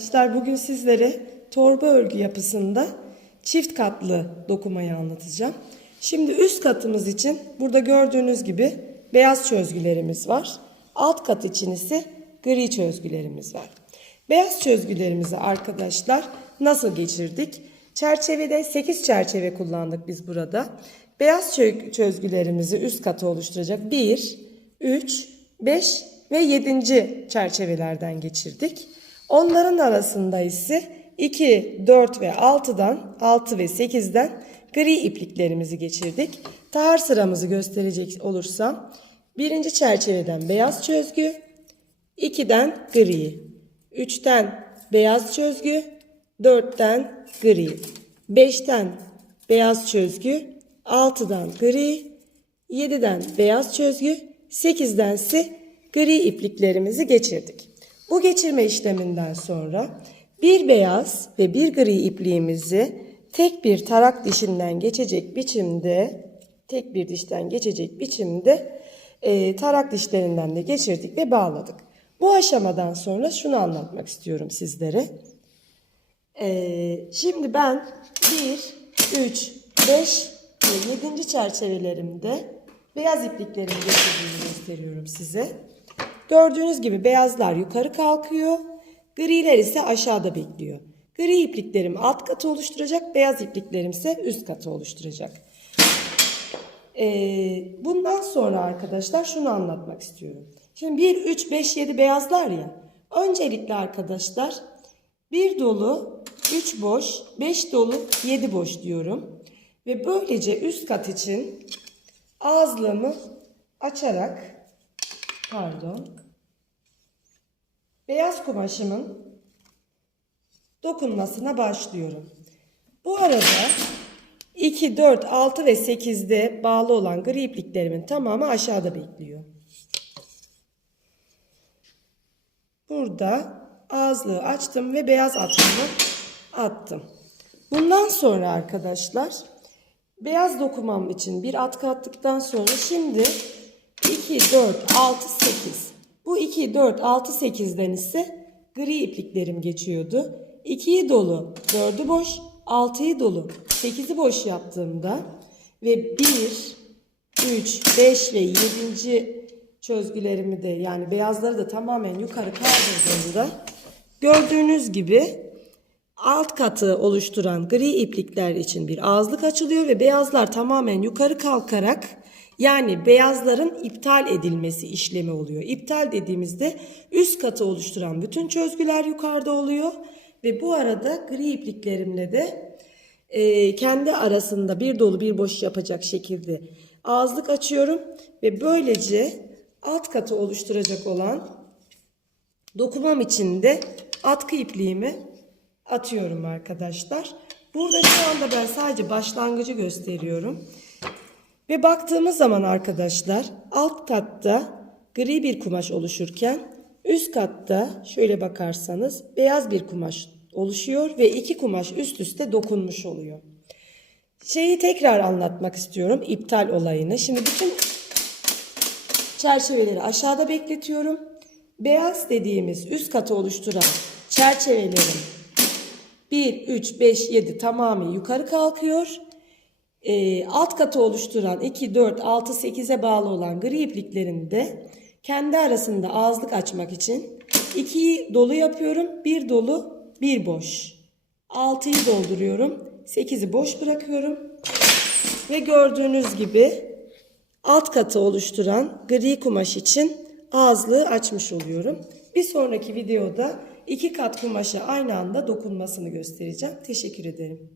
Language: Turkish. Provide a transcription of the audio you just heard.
Arkadaşlar bugün sizlere torba örgü yapısında çift katlı dokumayı anlatacağım. Şimdi üst katımız için burada gördüğünüz gibi beyaz çözgülerimiz var. Alt kat için ise gri çözgülerimiz var. Beyaz çözgülerimizi arkadaşlar nasıl geçirdik? Çerçevede 8 çerçeve kullandık biz burada. Beyaz çö- çözgülerimizi üst katı oluşturacak 1, 3, 5 ve 7. çerçevelerden geçirdik. Onların arasında ise 2, 4 ve 6'dan 6 ve 8'den gri ipliklerimizi geçirdik. Tahar sıramızı gösterecek olursam birinci çerçeveden beyaz çözgü, 2'den gri, 3'ten beyaz çözgü, 4'ten gri, 5'ten beyaz çözgü, 6'dan gri, 7'den beyaz çözgü, 8'den ise gri ipliklerimizi geçirdik. Bu geçirme işleminden sonra bir beyaz ve bir gri ipliğimizi tek bir tarak dişinden geçecek biçimde, tek bir dişten geçecek biçimde e, tarak dişlerinden de geçirdik ve bağladık. Bu aşamadan sonra şunu anlatmak istiyorum sizlere. Ee, şimdi ben 1, 3, 5 ve 7. çerçevelerimde beyaz ipliklerimi geçirdiğimi gösteriyorum size. Gördüğünüz gibi beyazlar yukarı kalkıyor, griler ise aşağıda bekliyor. Gri ipliklerim alt katı oluşturacak, beyaz ipliklerim ise üst katı oluşturacak. Ee, bundan sonra arkadaşlar şunu anlatmak istiyorum. Şimdi 1, 3, 5, 7 beyazlar ya. Öncelikle arkadaşlar bir dolu, 3 boş, 5 dolu, 7 boş diyorum. Ve böylece üst kat için ağızlığımı açarak pardon beyaz kumaşımın dokunmasına başlıyorum. Bu arada 2, 4, 6 ve 8'de bağlı olan gri ipliklerimin tamamı aşağıda bekliyor. Burada ağızlığı açtım ve beyaz atımı attım. Bundan sonra arkadaşlar beyaz dokumam için bir atkı attıktan sonra şimdi 2, 4, 6, 8. Bu 2, 4, 6, 8'den ise gri ipliklerim geçiyordu. 2'yi dolu, 4'ü boş, 6'yı dolu, 8'i boş yaptığımda ve 1, 3, 5 ve 7. çözgülerimi de yani beyazları da tamamen yukarı kaldırdığımda gördüğünüz gibi alt katı oluşturan gri iplikler için bir ağızlık açılıyor ve beyazlar tamamen yukarı kalkarak yani beyazların iptal edilmesi işlemi oluyor. İptal dediğimizde üst katı oluşturan bütün çözgüler yukarıda oluyor ve bu arada gri ipliklerimle de e, kendi arasında bir dolu bir boş yapacak şekilde ağızlık açıyorum ve böylece alt katı oluşturacak olan dokumam için de atkı ipliğimi atıyorum arkadaşlar. Burada şu anda ben sadece başlangıcı gösteriyorum. Ve baktığımız zaman arkadaşlar alt katta gri bir kumaş oluşurken üst katta şöyle bakarsanız beyaz bir kumaş oluşuyor ve iki kumaş üst üste dokunmuş oluyor. Şeyi tekrar anlatmak istiyorum iptal olayını. Şimdi bütün çerçeveleri aşağıda bekletiyorum. Beyaz dediğimiz üst katı oluşturan çerçevelerin 1, 3, 5, 7 tamamı yukarı kalkıyor. Ee, alt katı oluşturan 2, 4, 6, 8'e bağlı olan gri ipliklerini de kendi arasında ağızlık açmak için 2'yi dolu yapıyorum. 1 dolu, 1 boş. 6'yı dolduruyorum. 8'i boş bırakıyorum. Ve gördüğünüz gibi alt katı oluşturan gri kumaş için ağızlığı açmış oluyorum. Bir sonraki videoda iki kat kumaşa aynı anda dokunmasını göstereceğim. Teşekkür ederim.